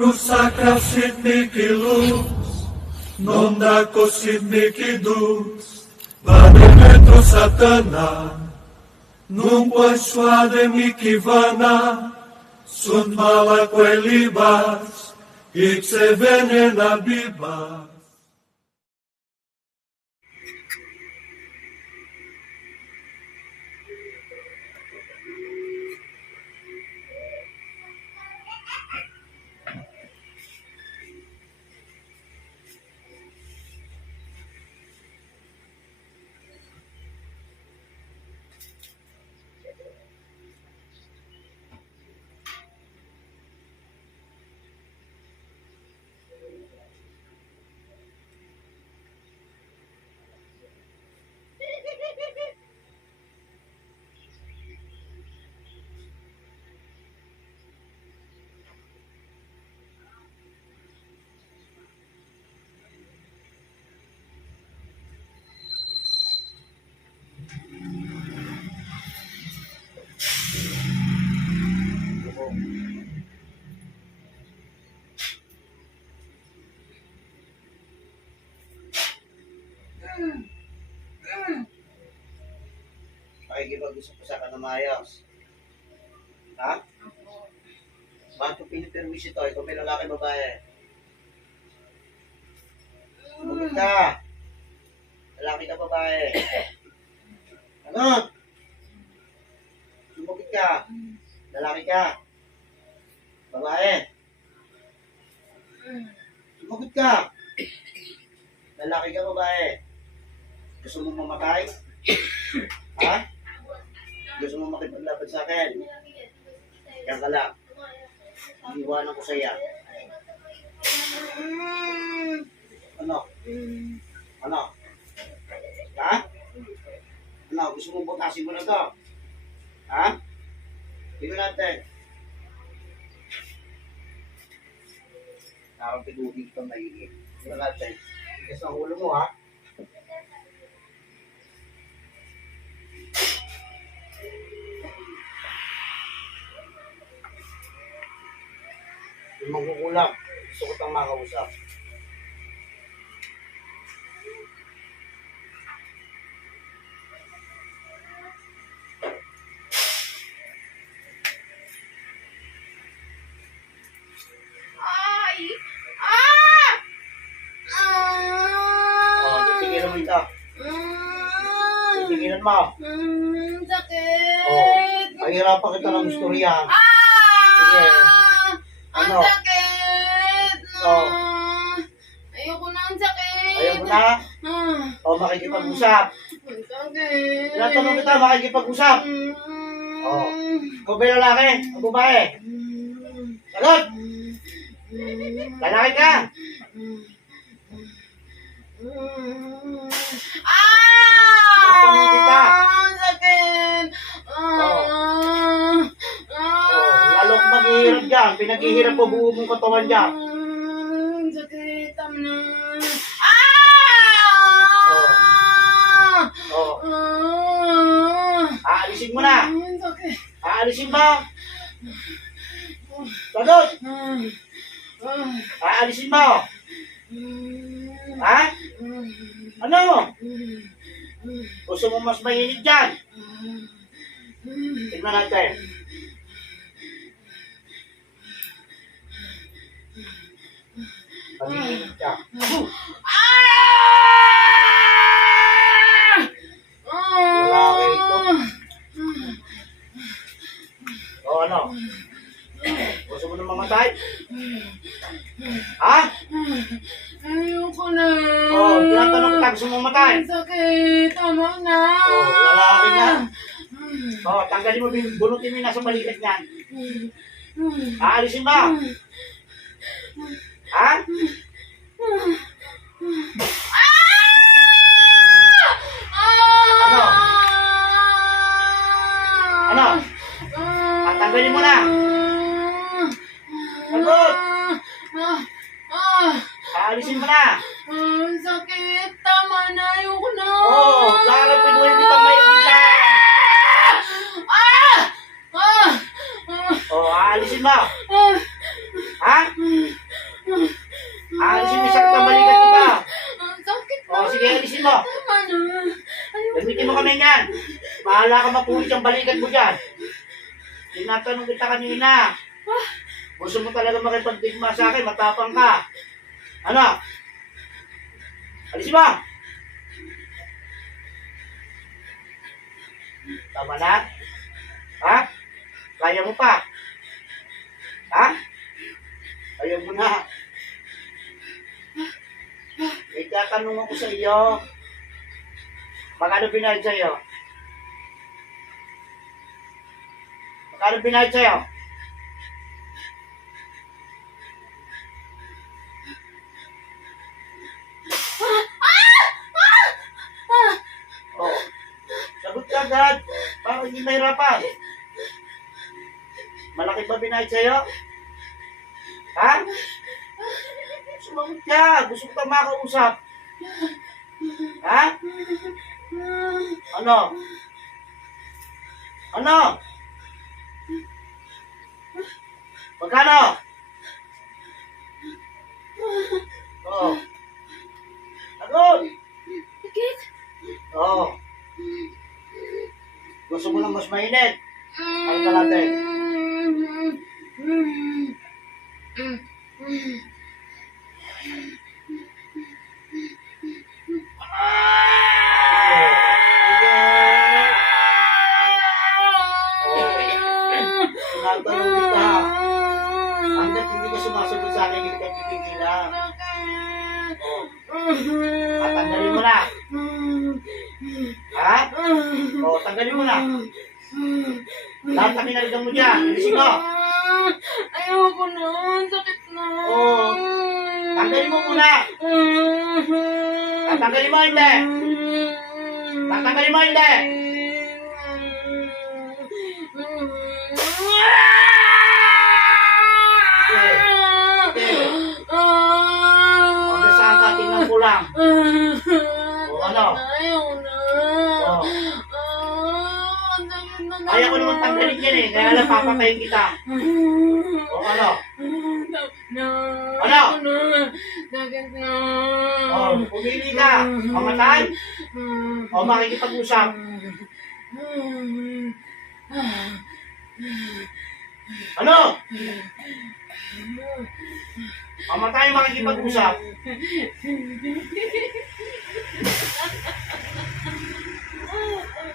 Rusakra sitniki luz, nonda kositniki dus, Vademetro satana, nunca suade mikivana, sunt mala quelibas, ixe venena bibas. Pakikipag-usap ko sa ka na maayos. Ha? Bakit ko pinipermis ito? Ikaw may lalaki babae. Sumagot ka. Lalaki ka babae. Ano? Sumagot ka. Lalaki ka. Babae. Sumagot ka. Lalaki ka babae. Gusto mo mamatay? Ha? Gusto mo makipaglaban sa akin? Yan ka lang. Iiwanan ko sa'yo. Ano? Ano? Ha? Ano? Gusto mo butasin mo na to? Ha? Tingnan natin. Parang pinugig ka maigit. Tingnan natin. Tigas ang ulo mo, ha? Yung magkukulang, gusto ko tang makausap. Ay! Ah! Titigilan mo ito. Titigilan mo. Sakit! Pahirapan kita ng istorya. Sige. Ang Ano? sakit! Oh. Ayoko na ang sakit! Ayaw mo na? O, makikipag-usap. Ang sakit! Tinatanong kita, makikipag-usap. Oh. Ikaw ba yung lalaki? O babae? Sagot! Lalaki ka? Tinatanong kita. Ang sakit! Oh, lalo kang maghihirap dyan. Pinaghihirap ko buo mong katawan dyan. Ang sakit! Tama na! Oh. Aalisin mo na. Ang sakit! Aalisin mo. Sagot! Aalisin mo. Ha? Ano? Gusto mo mas mainit dyan? Tignan natin. Pag-iinit ka. Lalaki ito. O ano? Gusto mo na mamatay? Ha? Ayoko na! O, tinatanong kita, gusto mo mamatay? Ang sakit! Tama na! O, lalaki nga. O, tanggalin mo, bunutin mo yung nasa balikat niyan. Aalisin mo. Ha? Ano? Ano? Tanggalin mo na. Sagot! Aalisin mo na. Ang sakit! Tama na! Ayoko na! Oo, darapin mo hindi pang maibigay. Ah! Ah! O, aalisin mo. Ha? Pahala ka mapulit ang balikat mo dyan. Tinatanong kita kanina. Gusto mo talaga makipagdigma sa akin, matapang ka. Ano? Alisin mo! Tama na? Ha? Kaya mo pa? Ha? Ayaw mo na. Itatanong ako sa iyo. Magkano binayad sa'yo? Magkano binayad sa'yo? Oh. Sagot ka agad. Para hindi mahirapan. Malaki ba binayad sa'yo? Ha? Sumagot ka. Gusto ko kang makausap. Ha? Ano? Ano? Magkano? Oo. Sagot! Oo. Gusto mo lang mas mainit? Ano ka natin? Tinatanong kita. Hanggat hindi ka sumasagot sa akin, hindi ka pipigilan. Tanggalin mo na. Ha? O, tanggalin mo na. Lahat na kinalitan mo dyan. Bilisin mo. Ayoko na. Sakit na. Oo. Tanggalin mo muna. Tatanggalin mo hindi. Tatanggalin mo hindi. Hanggang saan ka, tingnan ko lang. O, ano? Ayoko na. O. Ang sakit na. Kaya ko naman tanggalin yan eh. Kaya lang papatayin kita. O, ano? No. Ano? Sakit na. O, pumili ka. Mamatay? O, makikipag-usap. Ano? Mamatay makikipag-usap.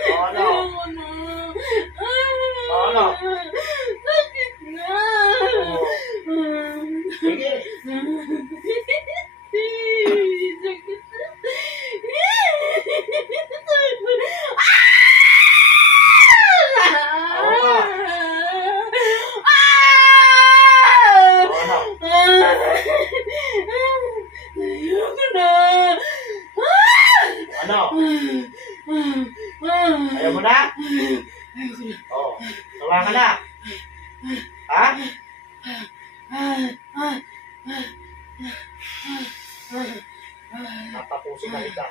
O, ano? Ayoko na. O, ano? Sakit na. Sige. Sakit na. O, ano? Ayoko na. Ano? Ayaw mo na? O, tawa ka na. Ha? Napapusin na kita.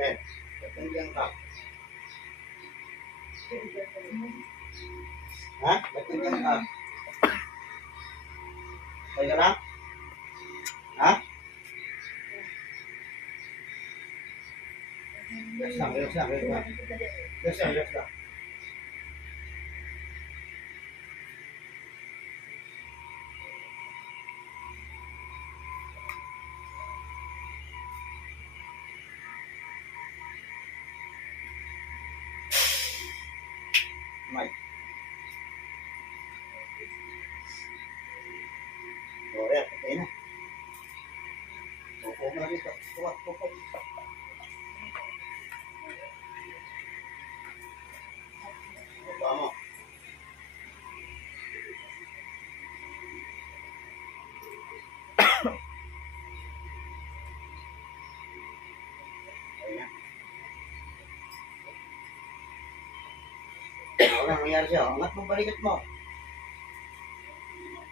Eh, natindihan ka. Ha? Natindihan ka. Okay ka na? Ha? Relax lang, relax lang, relax lang. Relax lang, relax lang. Mike. O, yan, okay na. Upo mo na dito. Upo dito. Upo mo. Okay na. Wala nangyari siya. Angat mo balikat mo.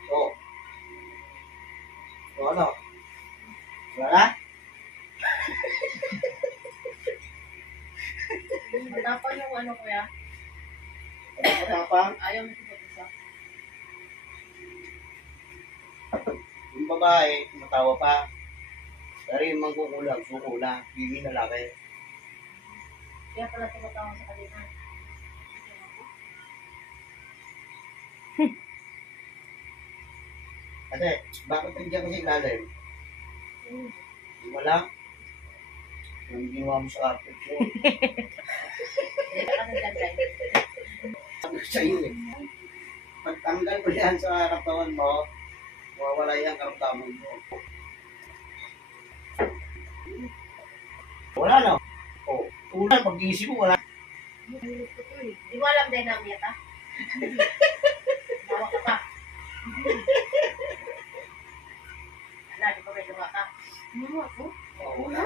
Oo. O ano? Wala na? Matapang yung ano kuya. Matapang? Ayaw mo sa isa. Yung babae, matawa pa. Pero yung mangkukulang, sukulang. Hindi na laki. Kaya pala tumatawag sa kanina. Kasi, bakit nandiyan kasi ilalim? Wala. Yung ginawa mo sa carpet ko. Hindi ka kami dyan. Sabi ko sa iyo eh. Pagtanggal ko yan sa katawan mo, mawawala yan karamdaman mo. Wala na. O, ulan, pag-iisip mo, wala. Di mo alam din namin yata. Tawa ka pa. Ala, di ba may lunga ka? Ano ako? O, wala.